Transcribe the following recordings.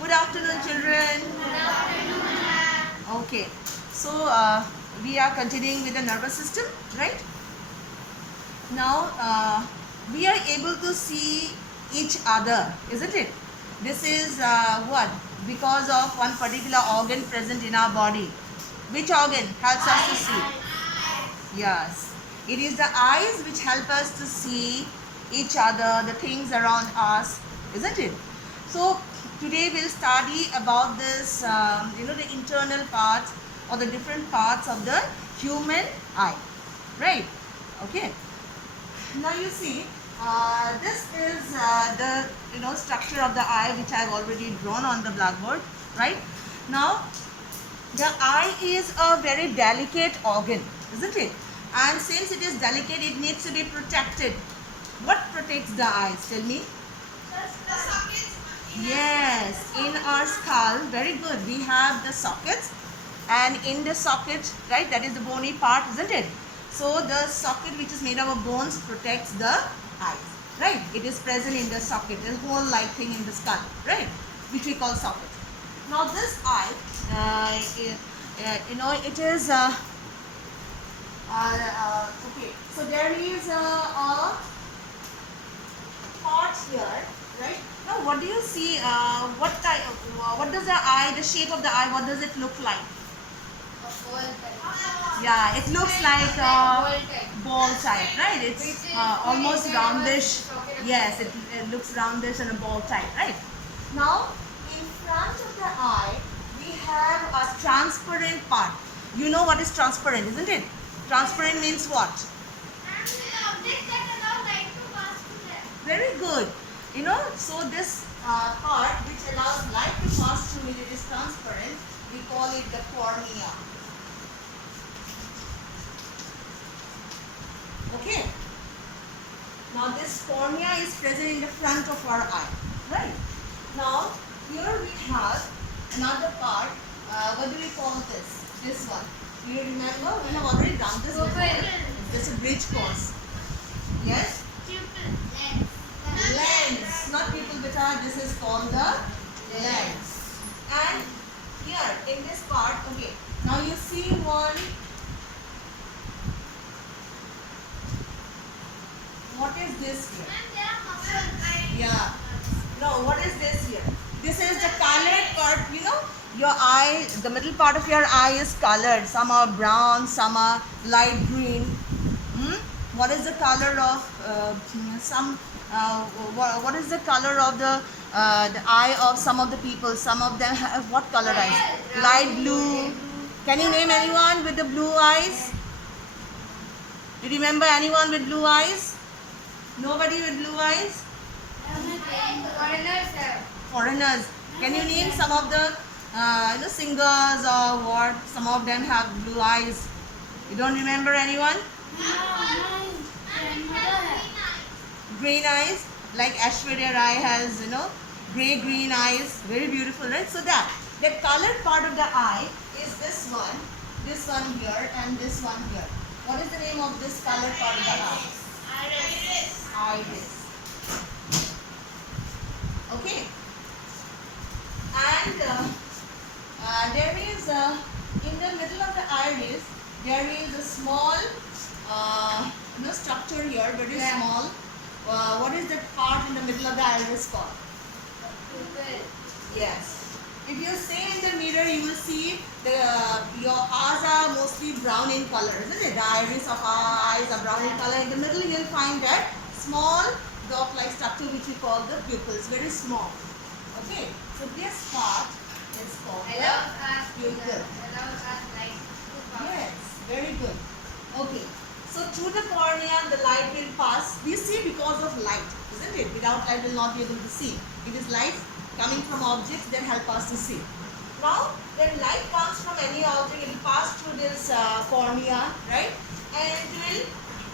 Good afternoon, children. Okay, so we are continuing with the nervous system, right? Now we are able to see each other, isn't it? This is what? Because of one particular organ present in our body. Which organ helps us to see? Yes, it is the eyes which help us to see each other, the things around us, isn't it? So today we'll study about this, the internal parts or the different parts of the human eye, right? Okay. Now you see, this is the structure of the eye which I have already drawn on the blackboard, right? Now the eye is a very delicate organ, isn't it? And since it is delicate, it needs to be protected. What protects the eyes? Tell me. The sockets. Yes, in our skull, very good. We have the sockets, and in the socket, right, that is the bony part, isn't it? So the socket which is made up of bones protects the eyes, right? It is present in the socket, a whole like thing in the skull, right? Which we call socket. Now this eye, it is okay. So there is a part here, right? Now what do you see? What does the eye? The shape of the eye? What does it look like? A ball type. Yeah, it looks like a ball type, right? It's almost roundish. Yes, it looks roundish and a ball type, right? Now, in front of the eye, we have a transparent part. You know what is transparent, isn't it? Transparent means what? Very good. So this part which allows light to pass through it is transparent. We call it the cornea. Okay. Now this cornea is present in the front of our eye, right? Now here we have another part. What do we call this? This one. Do you remember? We have already done this before. This is a bridge course. Yes. Lens. Not pupil beta. This is called the lens. And here in this part, okay. Now you see one. What is this here? Yeah. No, what is this here? This is the colored part, your eye, the middle part of your eye is colored. Some are brown, some are light green. What is the color of what is the color of the eye of some of the people? Some of them have what color eyes? Light blue. Can you name anyone with the blue eyes? Do you remember anyone with blue eyes? Nobody with blue eyes? Foreigners. Can you name some of the singers or what? Some of them have blue eyes. You don't remember anyone? Green eyes. Like Aishwarya Rai has, grey-green eyes. Very beautiful, right? So the colored part of the eye is this one here, and this one here. What is the name of this colored part of the eye? Iris. Okay. And there is in the middle of the iris, there is a small structure here, very small. What is that part in the middle of the iris called? Yes. If you say in the mirror, you will see your eyes are mostly brown in color, isn't it? The iris of our eyes are brown in color. In the middle, you will find that small dot-like structure which we call the pupils, very small. Okay, so this part is called the pupil. Yes, very good. Okay, so through the cornea, the light will pass. We see because of light, isn't it? Without light, we will not be able to see. It is light coming from objects that help us to see. Now, when light comes from any object, it will pass through this cornea, right? And it will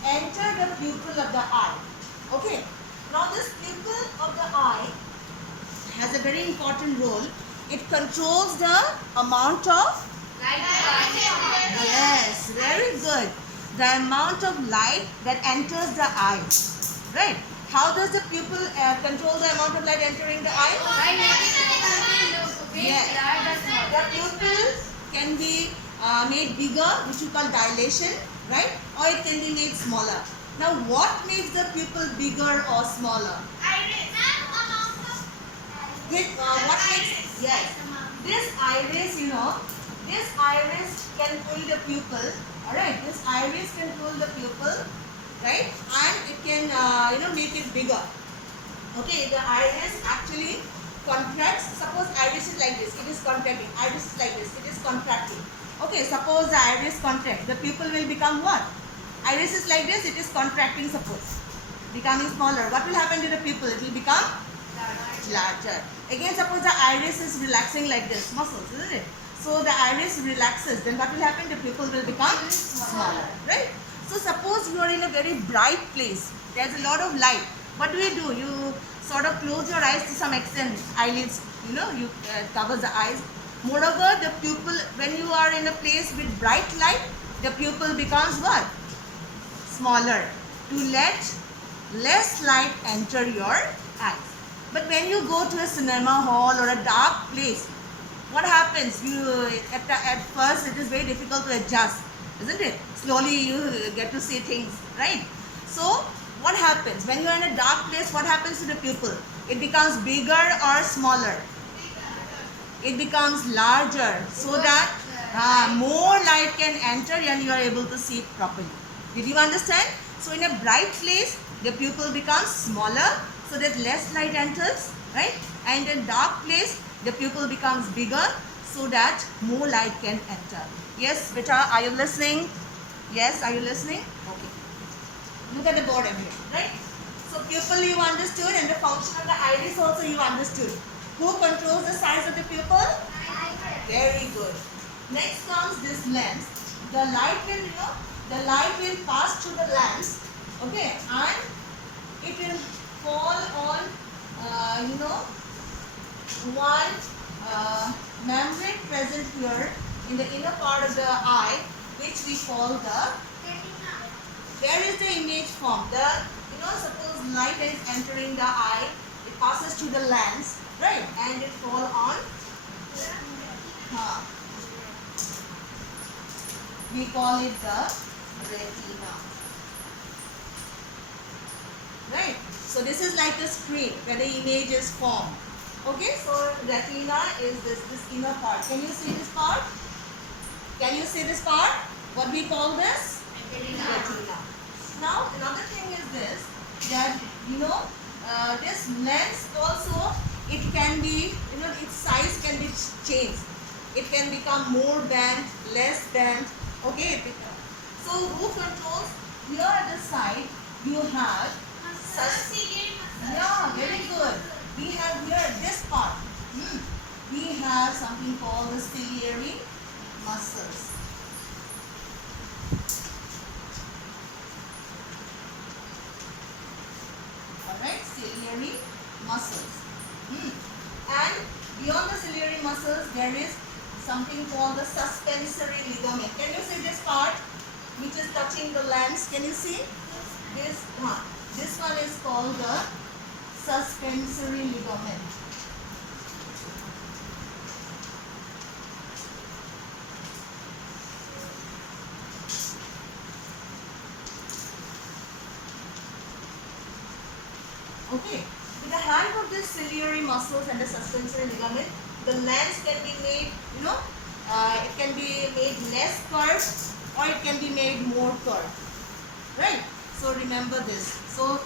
enter the pupil of the eye. Okay. Now, this pupil of the eye has a very important role. It controls the amount of yes, very good. The amount of light that enters the eye, right? How does the pupil control the amount of light entering the eye? can be made bigger, which we call dilation, right? Or it can be made smaller. Now, what makes the pupil bigger or smaller? What makes, yes, this iris, this iris can pull the pupil, alright, this iris can pull the pupil, right, and it can, make it bigger. Okay, the iris actually contracts. Suppose iris is like this, it is contracting. Iris is like this, it is contracting. Okay, suppose the iris contracts, the pupil will become what? Iris is like this, it is contracting, suppose, becoming smaller. What will happen to the pupil? It will become larger. Again, suppose the iris is relaxing like this, muscles, isn't it? So the iris relaxes, then what will happen? The pupil will become smaller, right? So suppose you are in a very bright place, there's a lot of light. What do? You sort of close your eyes to some extent, eyelids, you cover the eyes. Moreover, the pupil, when you are in a place with bright light, the pupil becomes what? Smaller, to let less light enter your eyes. But when you go to a cinema hall or a dark place, what happens? At first it is very difficult to adjust, isn't it? Slowly you get to see things, right? So what happens? When you are in a dark place, what happens to the pupil? It becomes bigger or smaller? It becomes larger, so that more light can enter and you are able to see it properly. Did you understand? So in a bright place, the pupil becomes smaller, so that less light enters, right? And in a dark place, the pupil becomes bigger, so that more light can enter. Yes, beta, are you listening? Yes, are you listening? Okay. Look at the board over here, right? So pupil you understood, and the function of the iris also you understood. Who controls the size of the pupil? Very good. Next comes this lens. The light will pass through the lens, okay, and it will fall on, one membrane present here in the inner part of the eye, which we call the, where is the image formed? Suppose light is entering the eye, it passes through the lens, right, and it fall on, we call it the retina, right? So this is like a screen where the image is formed. Okay, so retina is this inner part. Can you see this part? Can you see this part? What we call this? Retina. Now another thing is this, that this lens also, it can be, its size can be changed. It can become more bent, less bent. Okay, so who controls? Here at the side you have very good. We have here this part. We have something called the ciliary muscles. Alright, ciliary muscles. And beyond the ciliary muscles, there is something called the suspensory ligament. Can you see this part which is touching the lens? Can you see? This one is called the suspensory ligament. Okay, with the help of this ciliary muscles and the suspensory ligament, the lens can be made, it can be made less curved or it can be made more curved, right? So remember this. So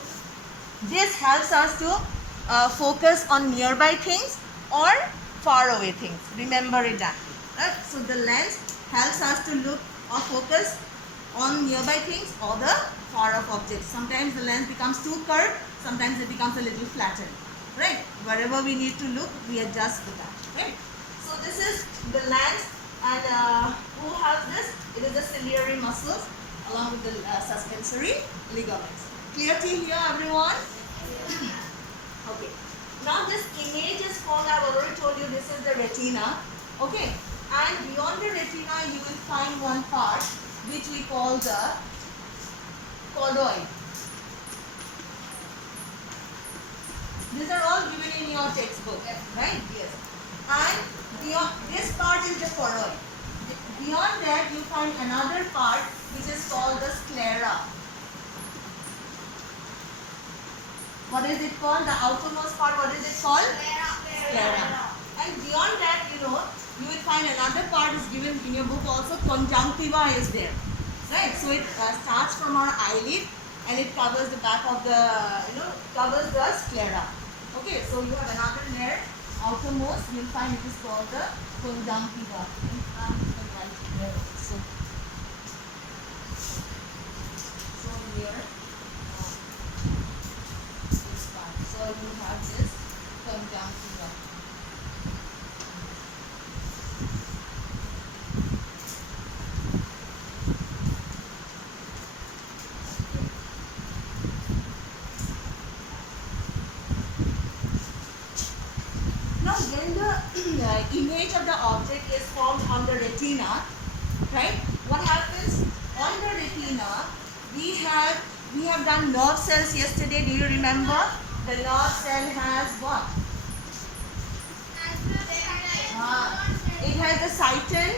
this helps us to focus on nearby things or far away things. Remember it that way, right? So the lens helps us to look or focus on nearby things or the far off objects. Sometimes the lens becomes too curved, sometimes it becomes a little flattened, right? Wherever we need to look, we adjust to that, right? So this is the lens, and who has this? It is the ciliary muscles along with the suspensory ligaments. Clear till here, everyone? Okay. Now this image is formed. I've already told you this is the retina. Okay. And beyond the retina, you will find one part which we call the choroid. These are all given in your textbook, right? Yes. And beyond this part is the choroid. beyond that you find another part which is called the sclera. What is it called? The outermost part, what is it called? Sclera. And beyond that, you will find another part is given in your book also. Conjunctiva is there. Right? So it starts from our eyelid and it covers the back of the, covers the sclera. Okay, so you have another layer, outermost, you will find it is called the conjunctiva. So here, this part. So you have this conjunctiva. Now when the image of the object is formed on the retina, right? What happens on the retina? We have done nerve cells yesterday. Do you remember? The nerve cell has what? It has the cyton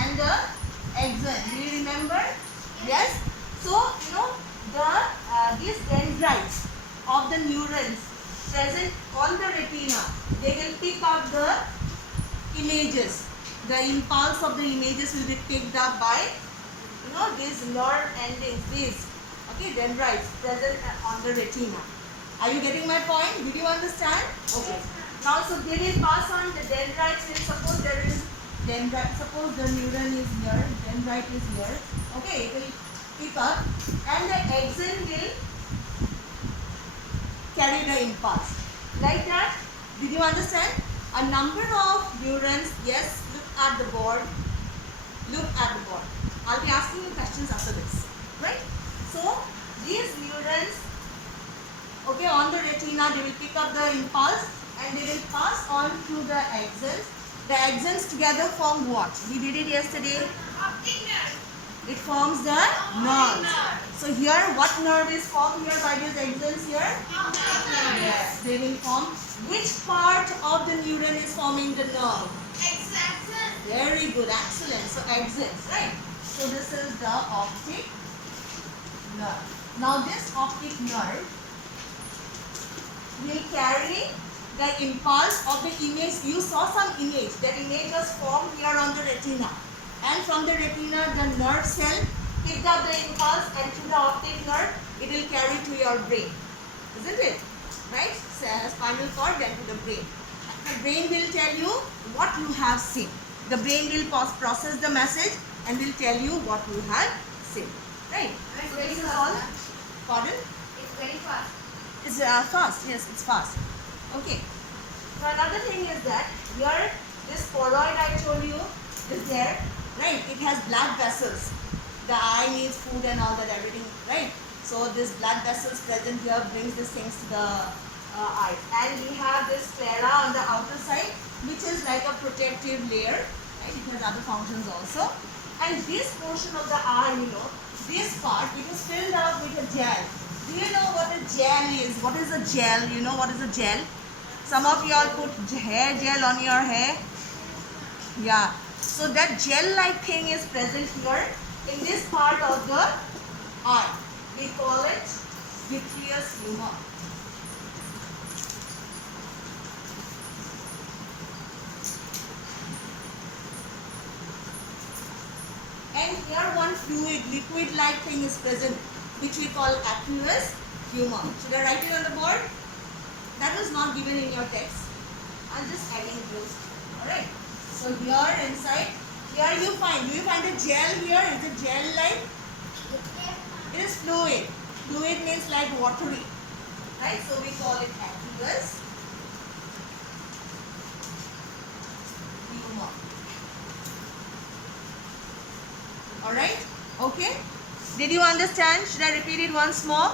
and the axon. Do you remember? Yes. So these dendrites of the neurons present on the retina, they will pick up the images. The impulse of the images will be picked up by these nerve endings, these dendrites present on the retina. Are you getting my point? Did you understand? Okay. Now, so they will pass on the dendrites. Suppose there is dendrite. Suppose the neuron is here, dendrite is here. Okay, it will pick up, and the axon will carry the impulse. Like that. Did you understand? A number of neurons. Yes. Look at the board. Look at the board. I'll be asking you questions after this. Right? So these neurons, on the retina, they will pick up the impulse and they will pass on to the axons. The axons together form what? We did it yesterday. It forms the nerve. So here, what nerve is formed here by these axons here? Yes, they will form. Which part of the neuron is forming the nerve? Very good, excellent. So axons, right? So this is the optic nerve. Now this optic nerve will carry the impulse of the image. You saw some image. That image was formed here on the retina. And from the retina, the nerve cell picked up the impulse and to the optic nerve, it will carry to your brain. Isn't it? Right? Spinal cord, then to the brain. The brain will tell you what you have seen. The brain will process the message and will tell you what you have seen. Right? So this is all. Pardon? It's very fast. It's fast. Yes, it's fast. Okay. Now another thing is that here, this choroid I told you is there. Right? It has blood vessels. The eye needs food and all that, everything. Right? So this blood vessels present here brings these things to the eye. And we have this sclera on the outer side, which is like a protective layer. Right? It has other functions also. And this portion of the eye, this part, it is filled up with a gel. Do you know what a gel is? What is a gel? You know what is a gel? Some of you all put hair gel on your hair. Yeah. So that gel-like thing is present here in this part of the eye. We call it vitreous humor. And here one fluid, liquid-like thing is present, which we call aqueous humor. Should I write it on the board? That was not given in your text. I'm just adding this. Alright. So here inside, here do you find a gel here? Is it gel-like? It is fluid. Fluid means like watery. Right? So we call it aqueous humor. Alright? Okay? Did you understand? Should I repeat it once more?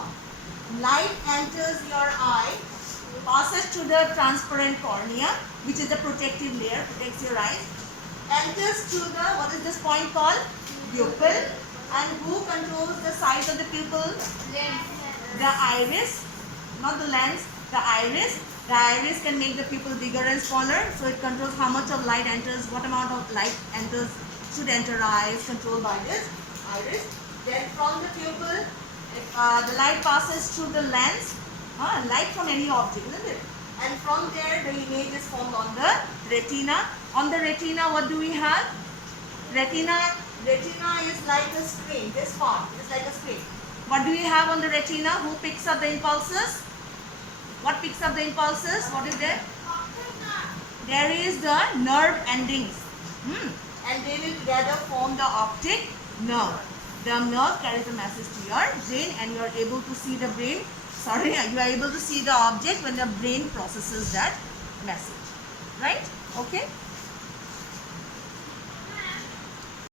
Light enters your eye, passes through the transparent cornea, which is the protective layer, protects your eyes, enters to the, what is this point called? Pupil. And who controls the size of the pupil? The iris, not the lens, the iris. The iris can make the pupil bigger and smaller, so it controls how much of light enters, what amount of light enters should enter eyes, controlled by this iris. Then from the pupil, the light passes through the lens, light from any object, isn't it? And from there the image is formed on the retina. On the retina, what do we have? Retina is like a screen. This part is like a screen. What do we have on the retina? Who picks up the impulses? What picks up the impulses? What is there? There is the nerve endings. And they will together form the optic nerve. The nerve carries a message to your brain, and you are able to see the brain. Sorry, you are able to see the object when the brain processes that message. Right? Okay.